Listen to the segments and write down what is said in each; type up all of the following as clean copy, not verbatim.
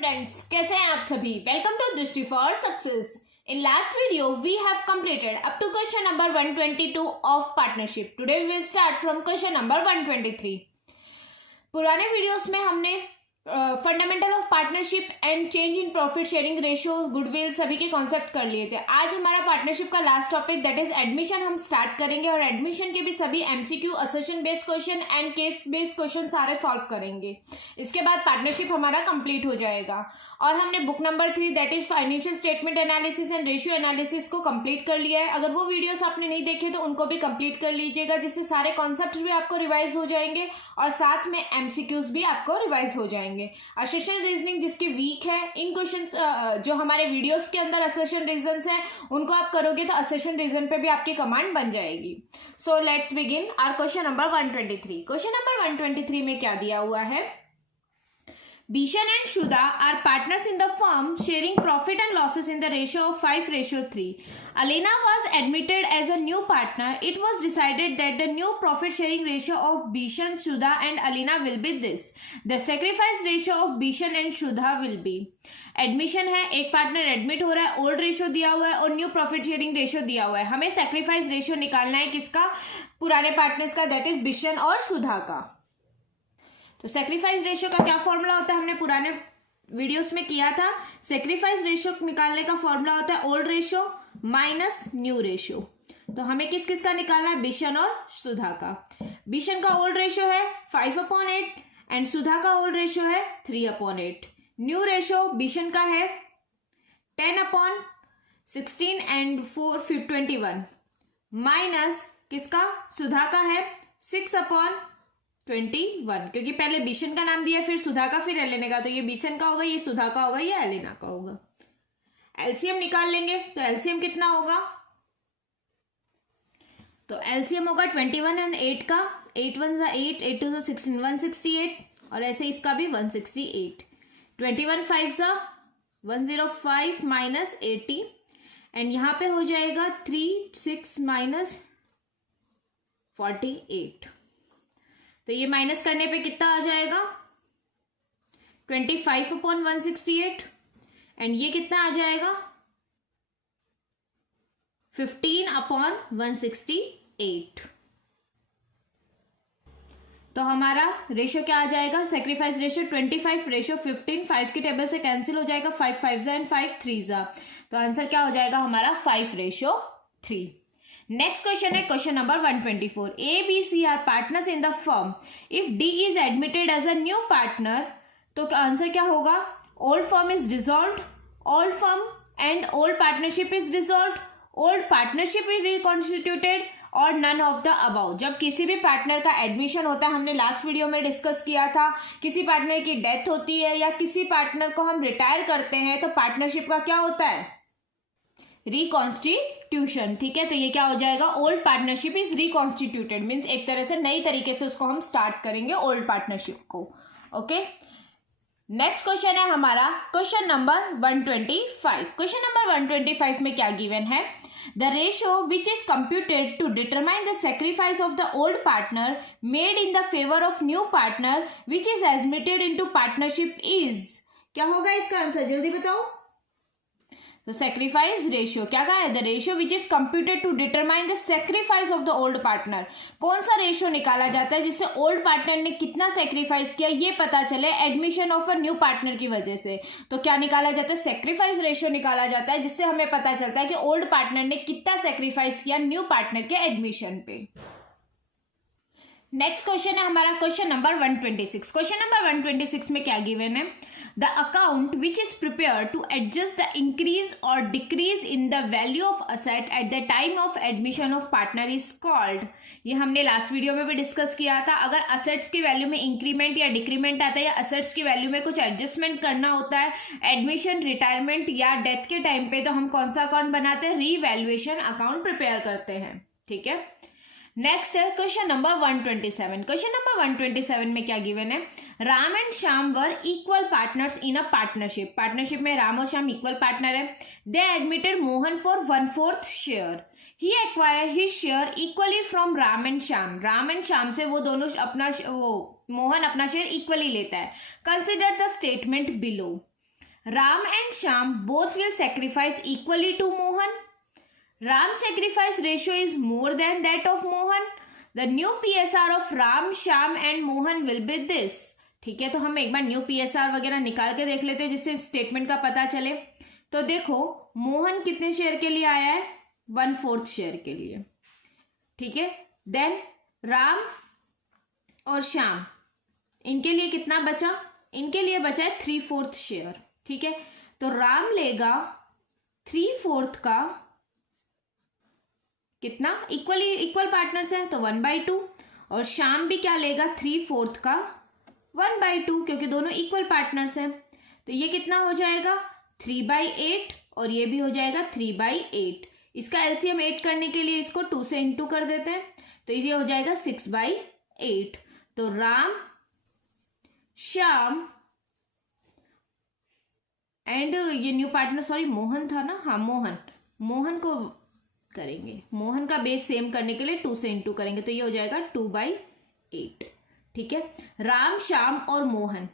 Friends, कैसे हैं आप सभी? वेलकम टू दृष्टि for success. In last video, we have completed up to question number 122 of partnership. Today we will start from question number 123. पुराने videos में हमने fundamental of partnership and change in profit sharing ratio, goodwill सभी के concept कर लिए थे. आज हमारा पार्टनरशिप का last topic that is admission हम स्टार्ट करेंगे और एडमिशन के भी सभी MCQ, assertion based question and case based question सारे सॉल्व करेंगे. इसके बाद पार्टनरशिप हमारा कंप्लीट हो जाएगा. और हमने book number 3 that is financial statement analysis and ratio analysis को कंप्लीट कर लिया है. अगर वो वीडियोस आपने नहीं देखे तो उनको भी कंप्लीट कर लीजिएगा, जिससे सारे कॉन्सेप्ट भी आपको रिवाइज हो जाएंगे और साथ में एमसीक्यूज भी आपको रिवाइज हो जाएंगे. असर्शन रीजनिंग जिसकी वीक है, इन क्वेश्चंस जो हमारे वीडियोस के अंदर असर्शन रीजंस हैं उनको आप करोगे तो असर्शन रीजन पे भी आपकी कमांड बन जाएगी. So let's begin our question number 123. Question number 123 में क्या दिया हुआ है? Bishan and Sudha are partners in the firm, sharing profit and losses in the ratio of 5:3. Alina was admitted as a new partner. It was decided that the new profit sharing ratio of Bishan, Sudha and Alina will be this. The sacrifice ratio of Bishan and Sudha will be. Admission है, एक partner admit हो रहा है, old ratio दिया हुआ है और new profit sharing ratio दिया हुआ है. हमें सैक्रिफाइस रेशियो निकालना है किसका? पुराने पार्टनर्स का, दैट इज बिशन और सुधा का. तो सेक्रीफाइस रेशियो का क्या फॉर्मूला होता है? हमने पुराने वीडियोस में किया था. सेक्रीफाइस रेशियो निकालने का फॉर्मूला होता है old ratio minus new ratio. तो हमें किस किस का निकालना है? बिशन और सुधा का. बिशन का ओल्ड रेशियो है 5/8 एंड सुधा का ओल्ड रेशियो है 3/8. न्यू रेशियो बिशन का है 10/16 एंड 4/21 माइनस किसका? सुधा का है 6/21, क्योंकि पहले बिशन का नाम दिया फिर सुधा का फिर एलेना का, तो ये बिशन का होगा, ये सुधा का होगा, ये एलेना का होगा. एलसीएम निकाल लेंगे तो एलसीएम कितना होगा? तो एलसीएम होगा 21 एंड 8 का. 8 1 जा 8, 8 2 जा 16, 168 और ऐसे इसका भी 168. 21 5 जा 105 माइनस 80 एंड यहाँ पे हो जाएगा 3 6 माइनस 48. तो ये माइनस करने पे कितना आ जाएगा? 25/168 एंड ये कितना आ जाएगा? 15/168. तो हमारा रेशियो क्या आ जाएगा? Sacrifice ratio 25:15. 5 की टेबल से कैंसिल हो जाएगा. 5 5 जा एंड 5 3 जा. तो आंसर क्या हो जाएगा हमारा? 5:3. नेक्स्ट क्वेश्चन है question number 124. A B C are partners in the firm. If D is admitted as a new partner तो आंसर क्या होगा? Old firm is dissolved, old firm and old partnership is dissolved, old partnership is reconstituted और none of the above. जब किसी भी partner का admission होता है, हमने लास्ट वीडियो में डिस्कस किया था, किसी पार्टनर की डेथ होती है या किसी पार्टनर को हम रिटायर करते हैं तो पार्टनरशिप का क्या होता है? रिकॉन्स्टिट्यूशन. ठीक है, तो ये क्या हो जाएगा? Old partnership is reconstituted, means एक तरह से नई तरीके से उसको हम स्टार्ट करेंगे ओल्ड पार्टनरशिप को. ओके, नेक्स्ट क्वेश्चन है हमारा क्वेश्चन नंबर 125. क्वेश्चन नंबर 125 में क्या गिवन है? The ratio which is computed to determine the sacrifice of the old partner made in the favour of new partner which is admitted into partnership is. क्या होगा इसका answer? जल्दी बताओ. तो sacrifice ratio क्या कहा है? The ratio which is computed to determine the sacrifice of the old partner. कौन सा रेशियो निकाला जाता है जिससे ओल्ड पार्टनर ने कितना सेक्रीफाइस किया ये पता चले admission of a new partner की वजह से. तो क्या निकाला जाता है? सेक्रीफाइस रेशियो निकाला जाता है, जिससे हमें पता चलता है कि ओल्ड पार्टनर ने कितना सेक्रीफाइस किया न्यू पार्टनर के एडमिशन पे. नेक्स्ट क्वेश्चन है हमारा क्वेश्चन नंबर 126. क्वेश्चन नंबर 126 में क्या गिवन है? The account which is prepared to adjust the increase or decrease in the value of asset at the time of admission of partner is called. ये हमने last video में भी discuss किया था. अगर असेट्स की वैल्यू में इंक्रीमेंट या डिक्रीमेंट आता है या असेट्स की वैल्यू में कुछ एडजस्टमेंट करना होता है एडमिशन, रिटायरमेंट या डेथ के टाइम पे, तो हम कौन सा अकाउंट बनाते हैं? रीवैल्यूएशन अकाउंट प्रिपेयर करते हैं. ठीक है, नेक्स्ट है क्वेश्चन नंबर 127. क्वेश्चन नंबर 127 में क्या गिवन है? Ram and Shyam were equal partners in a partnership. Partnership में राम और श्याम इक्वल पार्टनर है. They admitted Mohan for 1/4 share. He acquire his share equally from Ram and Shyam. Ram and Shyam से वो दोनों अपना मोहन अपना शेयर इक्वली लेता है. Consider the statement below. Ram and Shyam both will sacrifice equally to Mohan. Ram sacrifice ratio is more than that of Mohan. The new PSR of Ram, Shyam and Mohan will be this. ठीक है, तो हम एक बार new PSR वगैरह निकाल के देख लेते हैं जिससे स्टेटमेंट का पता चले. तो देखो मोहन कितने शेयर के लिए आया है? 1/4 शेयर के लिए. ठीक है, देन राम और श्याम इनके लिए कितना बचा? इनके लिए बचा है 3/4 शेयर. ठीक है, तो राम लेगा 3/4 का, कितना? इक्वल पार्टनर्स है तो 1/2, और श्याम भी क्या लेगा? 3/4 का 1/2, क्योंकि दोनों इक्वल पार्टनर्स हैं. तो ये कितना हो जाएगा? 3/8, और ये भी हो जाएगा 3/8. इसका एलसीएम 8 करने के लिए इसको 2 से इंटू कर देते हैं, तो ये हो जाएगा 6/8. तो राम, श्याम एंड ये न्यू पार्टनर, सॉरी मोहन था ना, हाँ मोहन को करेंगे. मोहन का बेस सेम करने के लिए 2 से इंटू करेंगे, तो ये हो जाएगा 2/8. ठीक है, राम, श्याम और मोहन.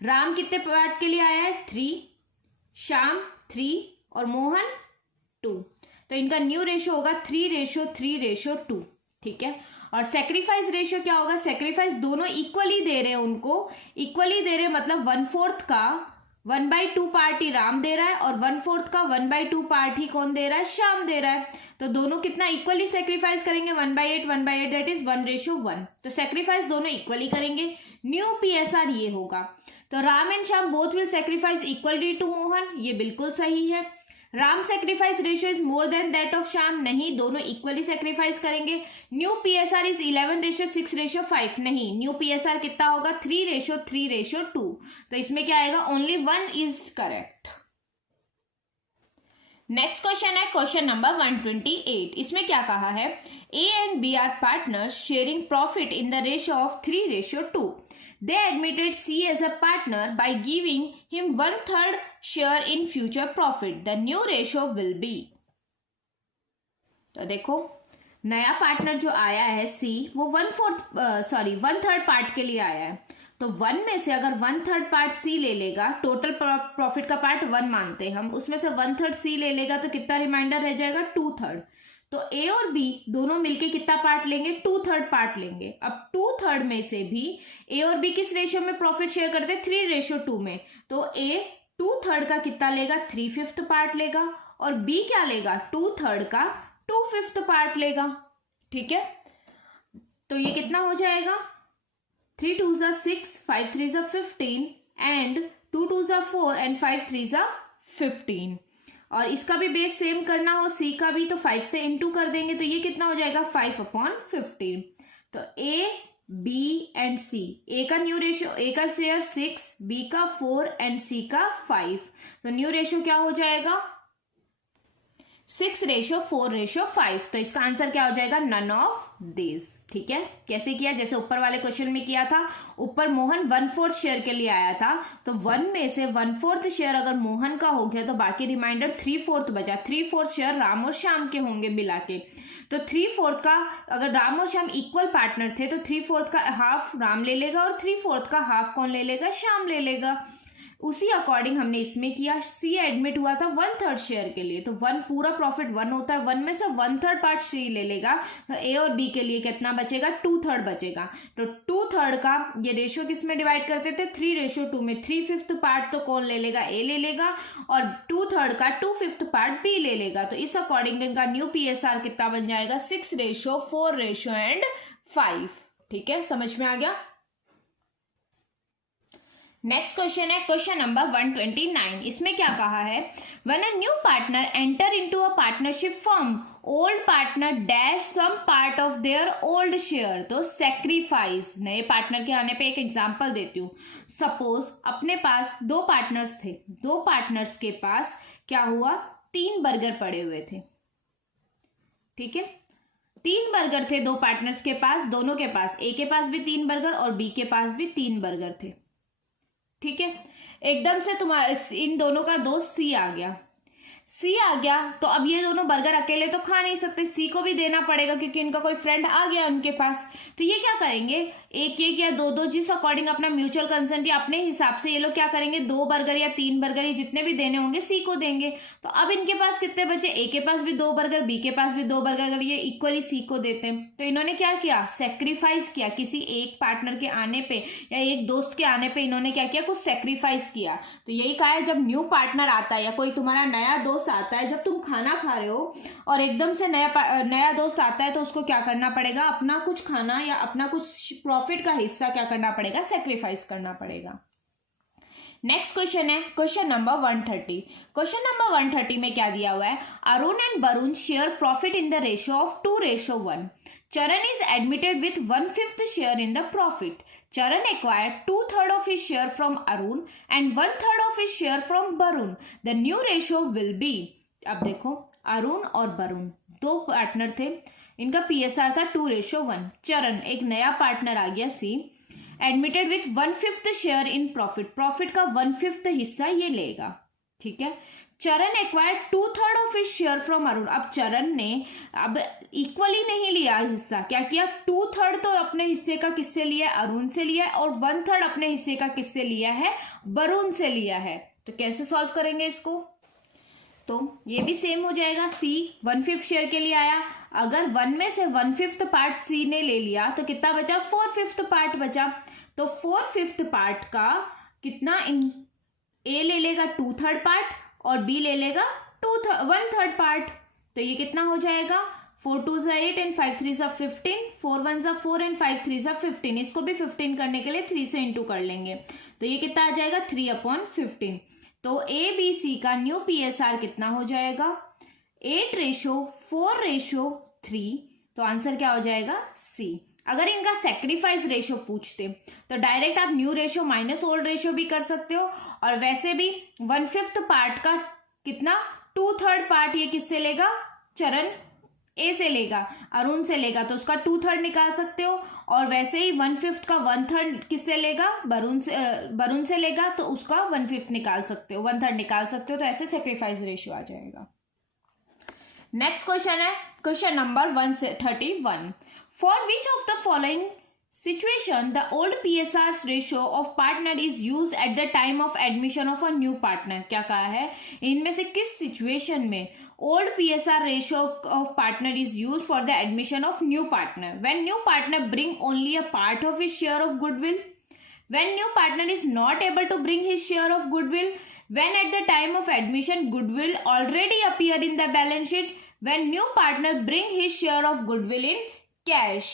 राम कितने पार्ट के लिए आया है? 3, श्याम 3 और मोहन 2. तो इनका न्यू रेशो होगा 3:3:2. ठीक है, और सेक्रीफाइस रेशियो क्या होगा? सेक्रीफाइस दोनों इक्वली दे रहे हैं, उनको इक्वली दे रहे हैं, मतलब 1/4 का 1/2 पार्ट ही राम दे रहा है और 1/4 का 1/2 पार्ट ही कौन दे रहा है? श्याम दे रहा है. तो दोनों कितना इक्वली सेक्रीफाइस करेंगे? 1/8 दैट इज 1:1. तो सेक्रीफाइस दोनों इक्वली करेंगे. न्यू PSR ये होगा. तो Ram and Shyam both will sacrifice equally to Mohan, ये बिल्कुल सही है. Ram sacrifice ratio is more than that of Shyam, नहीं, दोनों इक्वली सेक्रीफाइस करेंगे. न्यू PSR इज 11:6:5, नहीं, न्यू PSR कितना होगा? 3:3:2. तो इसमें क्या आएगा? Only 1 is correct. Next question है क्वेश्चन नंबर 128. इसमें क्या कहा है? A and B are partners sharing profit in the ratio of 3:2. They admitted C as a partner by giving him 1/3 share in future profit. The new ratio will be. तो देखो नया partner जो आया है C, वो 1/3 part के लिए आया है. तो 1 में से अगर 1/3 पार्ट C ले लेगा, टोटल प्रॉफिट का पार्ट 1 मानते हैं हम, उसमें से 1/3 C ले लेगा, तो कितना रिमाइंडर रह जाएगा? 2/3. तो A और B दोनों मिलके कितना पार्ट लेंगे? 2/3 पार्ट लेंगे. अब 2/3 में से भी A और B किस रेशियो में प्रॉफिट शेयर करते हैं? 3:2 में. तो A 2/3 का कितना लेगा? 3/5 पार्ट लेगा, और B क्या लेगा? 2/3 का 2/5 पार्ट लेगा. ठीक है, तो ये कितना हो जाएगा? 3 2s are 6, 5 3s are 15 and 2 2s are 4 and 5 3s are 15. और इसका भी बेस सेम करना हो, C का भी, तो 5 से इंटू कर देंगे, तो ये कितना हो जाएगा? 5/15. तो A, B and C, A का न्यू रेशियो, A का शेयर 6, B का 4 एंड C का 5. तो न्यू रेशियो क्या हो जाएगा? 6:4:5. तो इसका आंसर क्या हो जाएगा? None of this. ठीक है, कैसे किया? जैसे ऊपर वाले क्वेश्चन में किया था. ऊपर मोहन 1/4 शेयर के लिए आया था, तो 1 में से 1/4 शेयर अगर मोहन का हो गया तो बाकी रिमाइंडर 3/4 बचा. 3/4 शेयर राम और श्याम के होंगे मिला के. तो 3/4 का, अगर राम और श्याम इक्वल पार्टनर थे तो 3/4 का हाफ राम ले लेगा और 3/4 का हाफ कौन ले लेगा? श्याम ले लेगा. उसी अकॉर्डिंग हमने इसमें किया. C एडमिट हुआ था 1/3 शेयर के लिए, तो 1 पूरा प्रॉफिट 1 होता है, 1 में से 1/3 पार्ट C ले लेगा, तो A और B के लिए कितना बचेगा? 2/3 बचेगा. तो 2/3 का ये रेशियो किस में डिवाइड करते थे? 3:2 में. 3/5 पार्ट तो कौन ले लेगा? A ले लेगा, और 2/3 का 2/5 पार्ट B ले लेगा. तो इस अकॉर्डिंग इनका न्यू PSR कितना बन जाएगा? 6:4:5. ठीक है, समझ में आ गया. नेक्स्ट क्वेश्चन है क्वेश्चन नंबर 129. इसमें क्या कहा है? When a new partner enter into a partnership firm, old partner dash some part of their old share. तो सेक्रीफाइस. नए पार्टनर के आने पे एक एग्जांपल देती हूँ. सपोज अपने पास 2 पार्टनर्स थे. 2 पार्टनर्स के पास क्या हुआ? 3 बर्गर पड़े हुए थे. ठीक है, 3 बर्गर थे 2 पार्टनर्स के पास, दोनों के पास. A के पास भी 3 बर्गर और B के पास भी 3 बर्गर थे. ठीक है, एकदम से तुम्हारे इन दोनों का दोस्त C आ गया. C आ गया तो अब ये दोनों बर्गर अकेले तो खा नहीं सकते, C को भी देना पड़ेगा क्योंकि इनका कोई फ्रेंड आ गया उनके पास. तो ये क्या करेंगे? एक एक या दो दो, जिस अकॉर्डिंग अपना म्यूचुअल कंसेंट या अपने हिसाब से ये लोग क्या करेंगे, 2 बर्गर या 3 बर्गर या जितने भी देने होंगे सी को देंगे। तो अब इनके पास कितने बचे, ए के पास भी 2 बर्गर, बी के पास भी 2 बर्गर, अगर ये इक्वली सी को देते हैं तो इन्होंने क्या किया, सेक्रीफाइस किया, किसी एक पार्टनर के आने पे या एक दोस्त के आने पे इन्होंने क्या किया, कुछ सेक्रीफाइस किया। तो यही कहा है, जब न्यू पार्टनर आता है या कोई तुम्हारा नया दोस्त आता है, जब तुम खाना खा रहे हो और एकदम से नया दोस्त आता है तो उसको क्या करना पड़ेगा, अपना कुछ खाना या अपना कुछ प्रॉफिट का हिस्सा क्या करना पड़ेगा, सेक्रीफाइस करना पड़ेगा। नेक्स्ट क्वेश्चन है क्वेश्चन नंबर 130। क्वेश्चन नंबर 130 में क्या दिया हुआ है, Arun and Varun share profit in the ratio of 2:1। Charan is admitted with 1/5 share in the profit. Charan acquired 2/3 of his share from Arun and 1/3 of his share from Varun. The new ratio will be, अब देखो अरुण और वरुण दो partner थे, इनका PSR था 2:1। चरण एक नया पार्टनर आ गया C, admitted with 1/5 share in profit, profit का 1/5 हिस्सा ये लेगा, ठीक है। Charan acquired 2/3 of his share from Arun, अब चरण ने अब इक्वली नहीं लिया हिस्सा, क्या किया, 2/3 तो अपने हिस्से का किससे लिया है, अरुण से लिया है, और 1/3 अपने हिस्से का किससे लिया है, वरुण से लिया है। तो कैसे सॉल्व करेंगे इसको, तो ये भी सेम हो जाएगा, सी 1/5 शेयर के लिए आया, अगर 1 में से 1/5 पार्ट सी ने ले लिया तो कितना बचा, 4/5 पार्ट बचा। तो 4/5 पार्ट का कितना, ए ले लेगा 2/3 पार्ट और बी ले लेगा 1/3 पार्ट। तो ये कितना हो जाएगा, 4 2 8 एंड 5 3 15, 4 1 4 एंड 5 3 15। इसको भी 15 करने के लिए 3 से इंटू कर लेंगे, तो ये कितना आ जाएगा 3/15। तो ए बी सी का न्यू PSR कितना हो जाएगा, 8:4:3। तो आंसर क्या हो जाएगा, सी। अगर इनका सेक्रीफाइस रेशियो पूछते तो डायरेक्ट आप new ratio minus old ratio भी कर सकते हो, और वैसे भी 1/5 पार्ट का कितना, 2/3 पार्ट ये किससे लेगा, चरण ए से लेगा, अरुण से लेगा, तो उसका 2/3 निकाल सकते हो, और वैसे ही 1/5 का 1/3 किससे लेगा, वरुण से लेगा, तो उसका 1/5 निकाल सकते हो, 1/3 निकाल सकते हो। तो ऐसे सेक्रीफाइस रेशियो आ जाएगा। नेक्स्ट क्वेश्चन है question number 131। For which of the following situation the old PSR ratio of partner is used at the time of admission of a new partner? क्या कहा है, इनमें से किस सिचुएशन में old PSR ratio of partner is used for the admission of new partner? When new partner bring only a part of his share of goodwill, when new partner is not able to bring his share of goodwill, when at the time of admission goodwill already appear in the balance sheet, when new partner bring his share of goodwill in cash.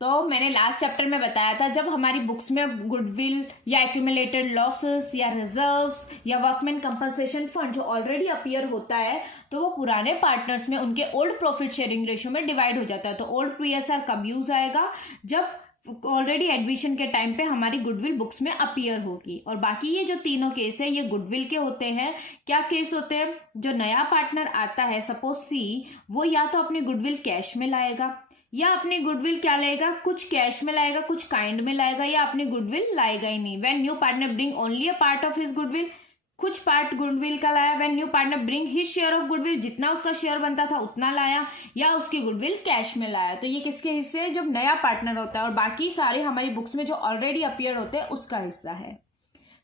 तो मैंने last chapter में बताया था, जब हमारी books में goodwill या accumulated losses या रिजर्व्स या वर्कमैन कंपनसेशन फंड जो ऑलरेडी अपीयर होता है, तो वो पुराने पार्टनर्स में उनके ओल्ड प्रॉफिट शेयरिंग रेशियो में डिवाइड हो जाता है। तो ओल्ड PSR कब यूज आएगा, जब ऑलरेडी एडमिशन के टाइम पे हमारी गुडविल बुक्स में अपीयर होगी। और बाकी ये जो तीनों केस है ये गुडविल के होते हैं। क्या केस होते हैं, जो नया पार्टनर आता है, सपोज सी, वो या तो अपनी गुडविल कैश में लाएगा, या अपनी गुडविल क्या लाएगा, कुछ कैश में लाएगा, कुछ काइंड में लाएगा, या अपनी गुडविल लाएगा ही नहीं। When new partner bring only a part of his goodwill, कुछ पार्ट गुडविल का लाया। When new partner bring his share of goodwill, जितना उसका शेयर बनता था उतना लाया, या उसकी गुडविल कैश में लाया। तो ये किसके हिस्से है, जब नया पार्टनर होता है, और बाकी सारे हमारी बुक्स में जो ऑलरेडी अपीयर होते हैं उसका हिस्सा है,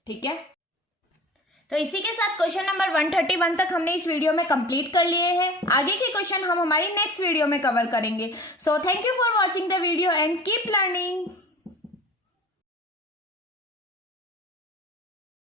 ठीक है। तो इसी के साथ क्वेश्चन नंबर 131 तक हमने इस वीडियो में कंप्लीट कर लिए हैं। आगे के क्वेश्चन हम हमारी नेक्स्ट वीडियो में कवर करेंगे। So thank you for watching the video and keep learning.